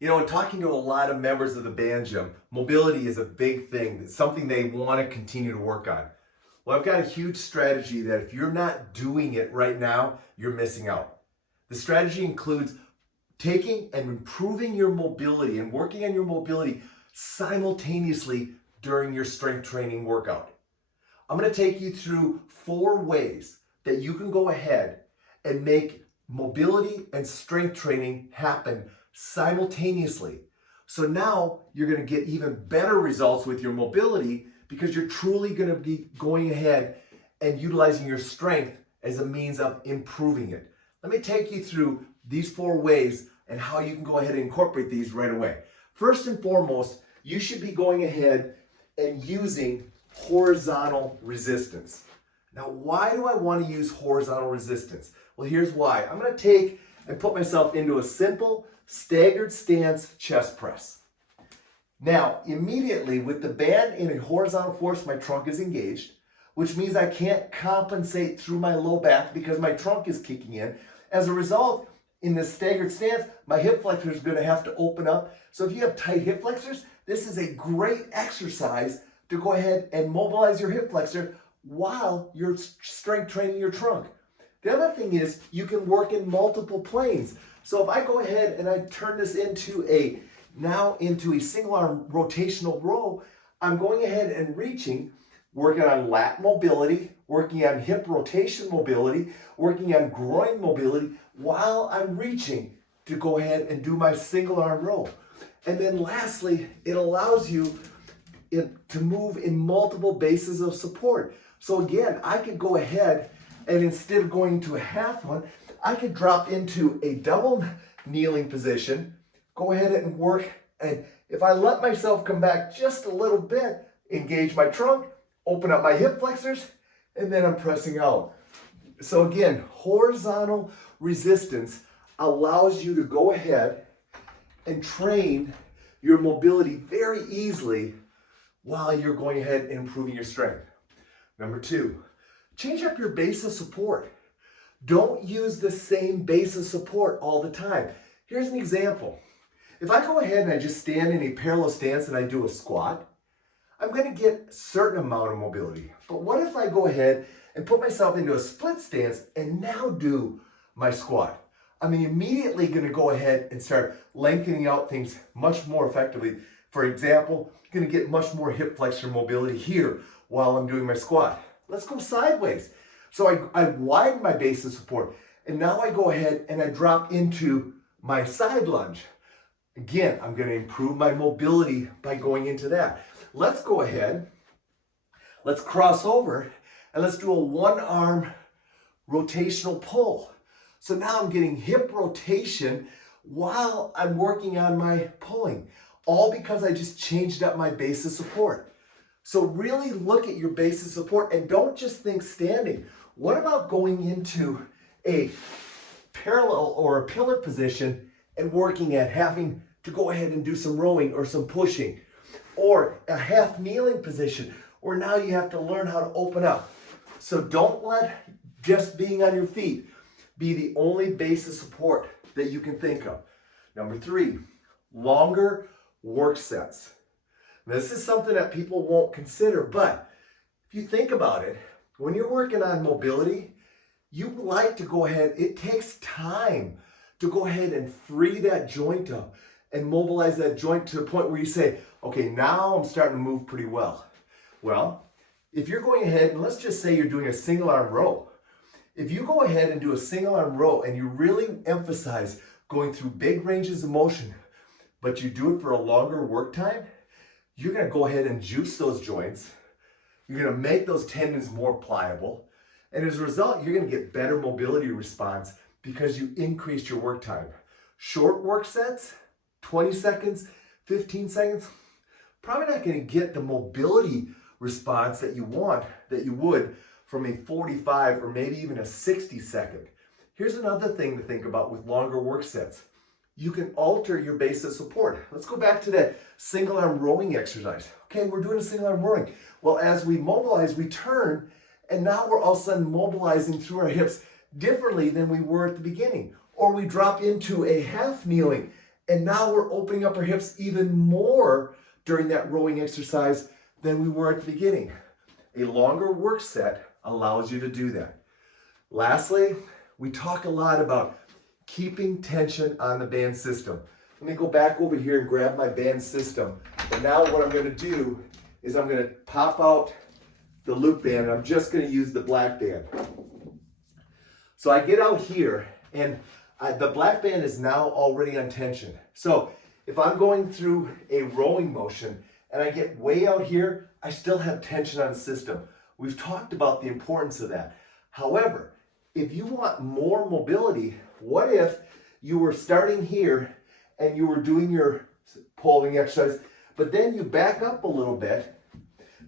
You know, in talking to a lot of members of the band gym, mobility is a big thing. It's something they want to continue to work on. Well, I've got a huge strategy that if you're not doing it right now, you're missing out. The strategy includes taking and improving your mobility and working on your mobility simultaneously during your strength training workout. I'm going to take you through 4 ways that you can go ahead and make mobility and strength training happen simultaneously. So now you're going to get even better results with your mobility because you're truly going to be going ahead and utilizing your strength as a means of improving it. Let me take you through these 4 ways and how you can go ahead and incorporate these right away. First and foremost, you should be going ahead and using horizontal resistance. Now, why do I want to use horizontal resistance? Well, here's why. I'm going to take and put myself into a simple staggered stance chest press. Now, immediately with the band in a horizontal force, my trunk is engaged, which means I can't compensate through my low back because my trunk is kicking in. As a result, in this staggered stance, my hip flexor is going to have to open up. So if you have tight hip flexors, this is a great exercise to go ahead and mobilize your hip flexor while you're strength training your trunk. The other thing is you can work in multiple planes. So if I go ahead and I turn this into a single arm rotational row, I'm going ahead and reaching, working on lat mobility, working on hip rotation mobility, working on groin mobility while I'm reaching to go ahead and do my single arm row. And then lastly, it allows you to move in multiple bases of support. So again, I could go ahead and instead of going to a half one, I could drop into a double kneeling position, go ahead and work, and if I let myself come back just a little bit, engage my trunk, open up my hip flexors, and then I'm pressing out. So again, horizontal resistance allows you to go ahead and train your mobility very easily while you're going ahead and improving your strength. Number 2, change up your base of support. Don't use the same base of support all the time. Here's an example. If I go ahead and I just stand in a parallel stance and I do a squat, I'm going to get a certain amount of mobility. But what if I go ahead and put myself into a split stance and now do my squat? I'm immediately going to go ahead and start lengthening out things much more effectively. For example, I'm going to get much more hip flexor mobility here while I'm doing my squat. Let's go sideways. So I widen my base of support, and now I go ahead and I drop into my side lunge. Again, I'm going to improve my mobility by going into that. Let's go ahead, let's cross over, and let's do a 1-arm rotational pull. So now I'm getting hip rotation while I'm working on my pulling, all because I just changed up my base of support. So really look at your base of support and don't just think standing. What about going into a parallel or a pillar position and working at having to go ahead and do some rowing or some pushing, or a half kneeling position where now you have to learn how to open up. So don't let just being on your feet be the only base of support that you can think of. Number 3, longer work sets. Now, this is something that people won't consider, but if you think about it, when you're working on mobility, you like to go ahead, it takes time to go ahead and free that joint up and mobilize that joint to the point where you say, okay, now I'm starting to move pretty well. Well, if you're going ahead, and let's just say you're doing a single arm row. If you go ahead and do a single arm row and you really emphasize going through big ranges of motion, but you do it for a longer work time, you're going to go ahead and juice those joints. You're going to make those tendons more pliable. And as a result, you're going to get better mobility response because you increased your work time. Short work sets, 20 seconds, 15 seconds, probably not going to get the mobility response that you want, that you would from a 45 or maybe even a 60 second. Here's another thing to think about with longer work sets. You can alter your base of support. Let's go back to that single arm rowing exercise. Okay, we're doing a single arm rowing. Well, as we mobilize, we turn, and now we're all of a sudden mobilizing through our hips differently than we were at the beginning. Or we drop into a half kneeling, And now we're opening up our hips even more during that rowing exercise than we were at the beginning. A longer work set allows you to do that. Lastly, we talk a lot about keeping tension on the band system. Let me go back over here and grab my band system. And now what I'm going to do is I'm going to pop out the loop band, and I'm just going to use the black band. So I get out here, and the black band is now already on tension. So if I'm going through a rowing motion and I get way out here, I still have tension on the system. We've talked about the importance of that. However, if you want more mobility, what if you were starting here and you were doing your pulling exercise, but then you back up a little bit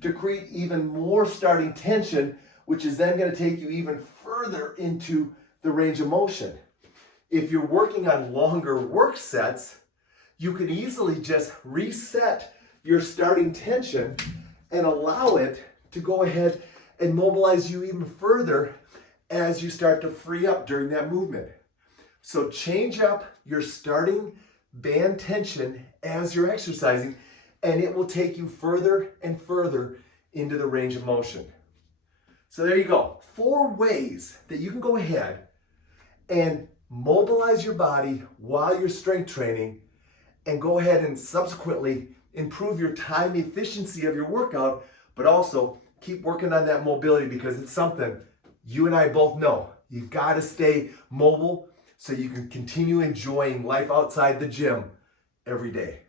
to create even more starting tension, which is then going to take you even further into the range of motion. If you're working on longer work sets, you can easily just reset your starting tension and allow it to go ahead and mobilize you even further as you start to free up during that movement. So change up your starting band tension as you're exercising, and it will take you further and further into the range of motion. So there you go. 4 ways that you can go ahead and mobilize your body while you're strength training and go ahead and subsequently improve your time efficiency of your workout, but also keep working on that mobility, because it's something you and I both know. You've got to stay mobile so you can continue enjoying life outside the gym every day.